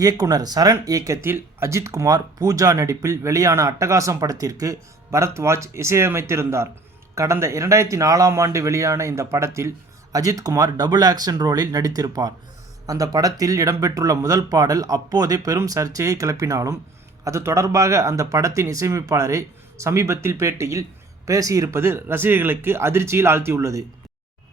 இயக்குனர் சரண் இயக்கத்தில் அஜித்குமார், பூஜா நடிப்பில் வெளியான அட்டகாசம் படத்திற்கு பரத்வாஜ் இசையமைத்திருந்தார். கடந்த 2004ஆம் ஆண்டு வெளியான இந்த படத்தில் அஜித்குமார் டபுள் ஆக்ஷன் ரோலில் நடித்திருப்பார். அந்த படத்தில் இடம்பெற்றுள்ள முதல் பாடல் அப்போதே பெரும் சர்ச்சையை கிளப்பினாலும், அது தொடர்பாக அந்த படத்தின் இசையமைப்பாளரை சமீபத்தில் பேட்டியில் பேசியிருப்பது ரசிகர்களுக்கு அதிர்ச்சியில் ஆழ்த்தியுள்ளது.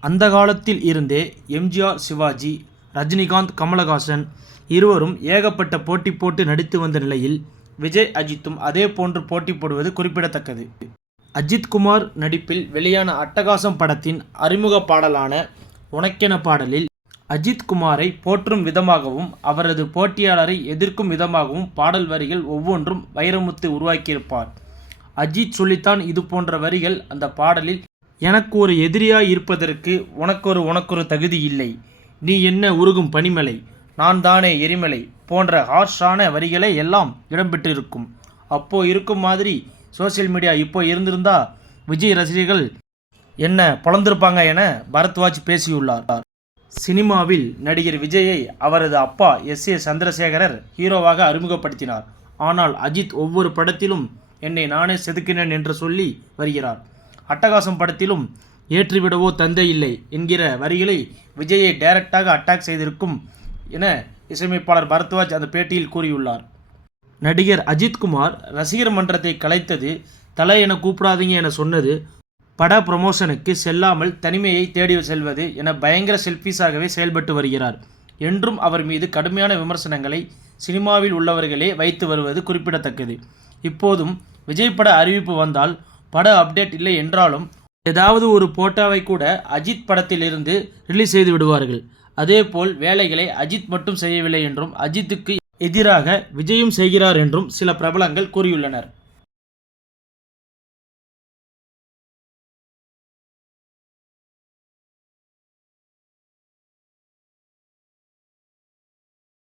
அந்த காலத்தில் இருந்தே எம்ஜிஆர், சிவாஜி, ரஜினிகாந்த், கமலஹாசன் இருவரும் ஏகப்பட்ட போட்டி போட்டு நடித்து வந்த நிலையில் விஜய், அஜித்தும் அதே போன்று போட்டி போடுவது குறிப்பிடத்தக்கது. அஜித்குமார் நடிப்பில் வெளியான அட்டகாசம் படத்தின் அறிமுக பாடலான உனக்கென பாடலில் அஜித்குமாரை போற்றும் விதமாகவும் அவரது போட்டியாளரை எதிர்க்கும் விதமாகவும் பாடல் வரிகள் ஒவ்வொன்றும் வைரமுத்து உருவாக்கியிருப்பார். அஜித் சொல்லித்தான் இது போன்ற வரிகள் அந்த பாடலில் எனக்கு ஒரு எதிரியாய் இருப்பதற்கு உனக்கொரு தகுதி இல்லை, நீ என்ன உருகும் பனிமலை, நான் தானே எரிமலை போன்ற ஹார்ஷான வரிகளே எல்லாம் இடம்பெற்றிருக்கும். அப்போ இருக்கும் மாதிரி சோசியல் மீடியா இப்போ இருந்திருந்தா விஜய் ரசிகர்கள் என்ன பொழந்திருப்பாங்க என பரத்வாஜ் பேசியுள்ளார். சினிமாவில் நடிகர் விஜயை அவரது அப்பா S.A. சந்திரசேகரர் ஹீரோவாக அறிமுகப்படுத்தினார். ஆனால் அஜித் ஒவ்வொரு படத்திலும் என்னை நானே செதுக்கினேன் என்று சொல்லி வருகிறார். அட்டகாசம் படத்திலும் ஏற்றிவிடவோ தந்தை இல்லை என்கிற வரிகளை விஜயை டைரக்டாக அட்டாக் செய்திருக்கும் என இசையமைப்பாளர் பரத்வாஜ் அந்த பேட்டியில் கூறியுள்ளார். நடிகர் அஜித்குமார் ரசிகர் மன்றத்தை கலைத்தது, தலை என கூப்பிடாதீங்க என சொன்னது, பட ப்ரமோஷனுக்கு செல்லாமல் தனிமையை தேடி செல்வது என பயங்கர செல்ஃபிஷாகவே செயல்பட்டு வருகிறார் என்றும் அவர் மீது கடுமையான விமர்சனங்களை சினிமாவில் உள்ளவர்களே வைத்து வருவது குறிப்பிடத்தக்கது. இப்போதும் விஜய் பட அறிவிப்பு வந்தால் பட அப்டேட் இல்லை என்றாலும் ஏதாவது ஒரு போட்டோவை கூட அஜித் படத்திலிருந்து ரிலீஸ் செய்து விடுவார்கள். அதேபோல் வேலைகளை அஜித் மட்டும் செய்யவில்லை என்றும் அஜித்துக்கு எதிராக விஜயும் செய்கிறார் என்றும் சில பிரபலங்கள் கூறியுள்ளனர்.